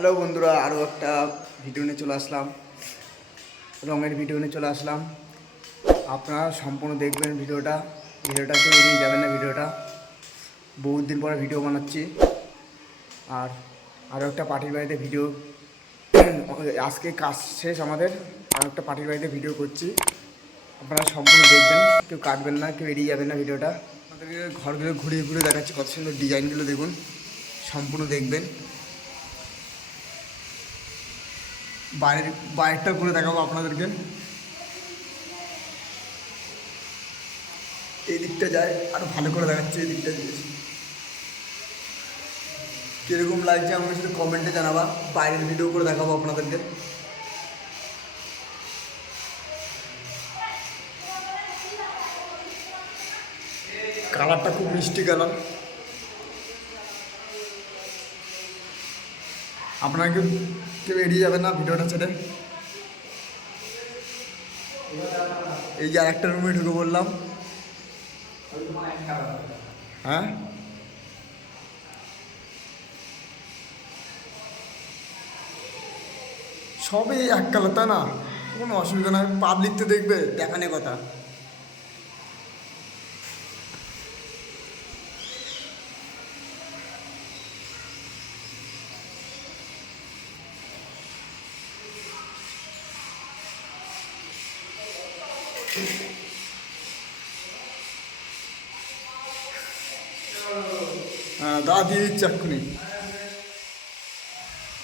Hello বন্ধুরা, আরও একটা ভিডিও নিয়ে চলে আসলাম, রঙের ভিডিও নিয়ে চলে আসলাম। আপনারা সম্পূর্ণ দেখবেন ভিডিওটা কেউ এড়িয়ে যাবেন না। ভিডিওটা বহুত দিন পরে ভিডিও বানাচ্ছি। আর আরও একটা পার্টির বাড়িতে ভিডিও, আজকে কাজ শেষ আমাদের, আরও একটা পার্টির বাড়িতে ভিডিও করছি। আপনারা সম্পূর্ণ দেখবেন, কেউ কাটবেন না, কেউ এড়িয়ে যাবেন না ভিডিওটা। আপনাদেরকে ঘরগুলো ঘুরিয়ে ঘুরিয়ে দেখাচ্ছি, কত সুন্দর ডিজাইনগুলো দেখুন, সম্পূর্ণ দেখবেন। বাইরেরটা করে দেখাবো আপনাদেরকে। এই দিকটা যায় আরো ভালো করে দেখাচ্ছে, এই দিকটা দিয়েছি। কীরকম লাগছে আমাকে শুধু কমেন্টে জানাবা, বাইরের ভিডিও করে দেখাবো আপনাদেরকে। কালারটা খুব মিষ্টি কালার। আপনারা কেউ এড়িয়ে যাবেন না ভিডিওটা ছেড়ে। এই যে আরেকটা রুমে ঢুকে বললাম, হ্যাঁ সবই এক কালার, তাই না? কোনো অসুবিধা নয়, পাবলিক তো দেখবে, দেখানে কথা। হ্যাঁ, দাদা দিয়ে দিচ্ছে এক্ষুনি।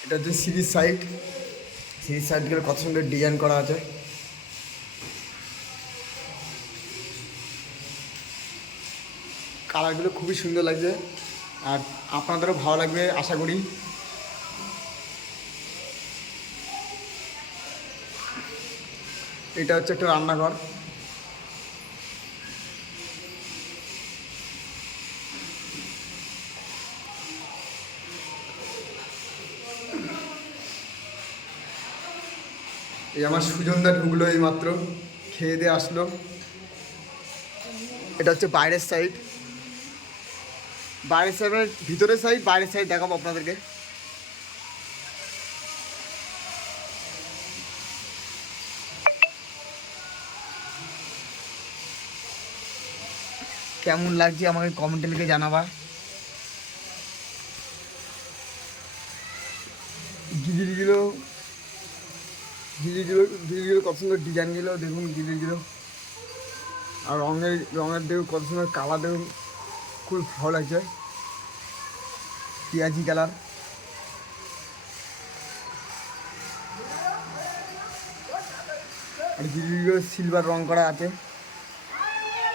এটা হচ্ছে সিরিজ সাইডগুলো কত সুন্দর ডিজাইন করা আছে। কালারগুলো খুবই সুন্দর লাগছে, আর আপনাদেরও ভালো লাগবে আশা করি। এটা হচ্ছে একটা রান্নাঘর। এই আমার সুজনদা ঢুকলো এই মাত্র, খেয়ে দিয়ে আসলো। এটা হচ্ছে বাইরের সাইড, ভিতরের সাইড, বাইরের সাইড দেখাবো আপনাদেরকে। কেমন লাগছে আমাকে কমেন্টে লিখে জানাবা। গিরিলগুলো কত সুন্দর ডিজাইনগুলো দেখুন, গিরিলগুলো। আর রঙের দেখুন কত সুন্দর কালার, দেখুন খুব ভালো লাগছে, পেঁয়াজি কালার। আর গিরিলগুলো সিলভার রং করা আছে।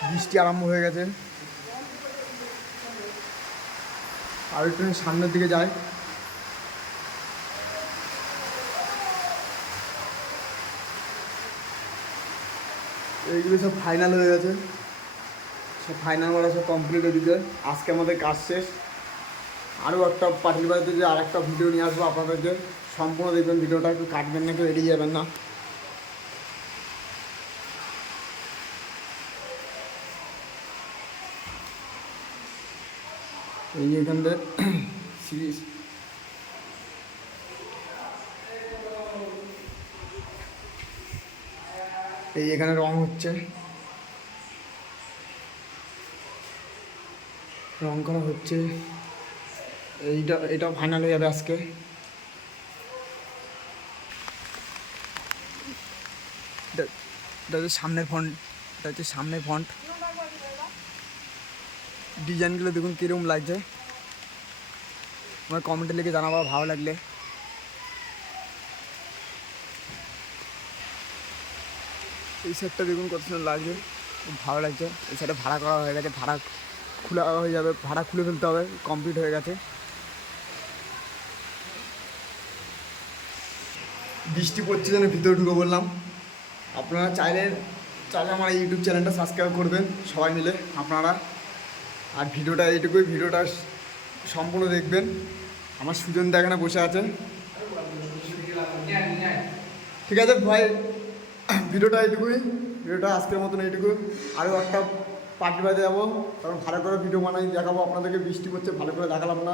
বৃষ্টি আরম্ভ হয়ে গেছে, আর একটু সামনের দিকে যায়। এইগুলো সব ফাইনাল হয়ে গেছে, সব ফাইনাল করা, সব কমপ্লিট হয়ে দিতে। আজকে আমাদের কাজ শেষ। আরও একটা পার্টির বাড়িতে যে আর একটা ভিডিও নিয়ে আসবো আপনাদেরকে, সম্পূর্ণ দেখবেন ভিডিওটা, একটু কাটবেন না, কেউ এড়িয়ে যাবেন না। এই এখানটা সিরিজ, এই এখানে রং হচ্ছে, রং করা হচ্ছে। এটা ফাইনাল হয়ে যাবে আজকে। এটা হচ্ছে সামনের ফন্ট, এটা হচ্ছে সামনের ফন্ট। ডিজাইনগুলো দেখুন কীরকম লাগছে, আমার কমেন্টে লিখে জানাবো ভালো লাগলে। এই সেটটা দেখুন কত সুন্দর লাগছে, খুব ভালো লাগছে। এই সেটটা ভাড়া করা হয়ে গেছে, ভাড়া খোলা হয়ে যাবে, ভাড়া খুলে ফেলতে হবে, কমপ্লিট হয়ে গেছে। বৃষ্টি পড়ছে যেন ভিতরে ঢুকে বললাম। আপনারা চাইলে আমার ইউটিউব চ্যানেলটা সাবস্ক্রাইব করবেন সবাই মিলে আপনারা। আর ভিডিওটা এইটুকুই, ভিডিওটা সম্পূর্ণ দেখবেন। আমার সুজন দা এখানে বসে আছে। ঠিক আছে ভাই, ভিডিওটা এইটুকুই, ভিডিওটা আজকের মতন এইটুকু। আরও একটা পার্টি বাড়িতে যাবো, কারণ ভালো করে ভিডিও বানাই দেখাবো আপনাদেরকে। বৃষ্টি পড়ছে, ভালো করে দেখালাম না।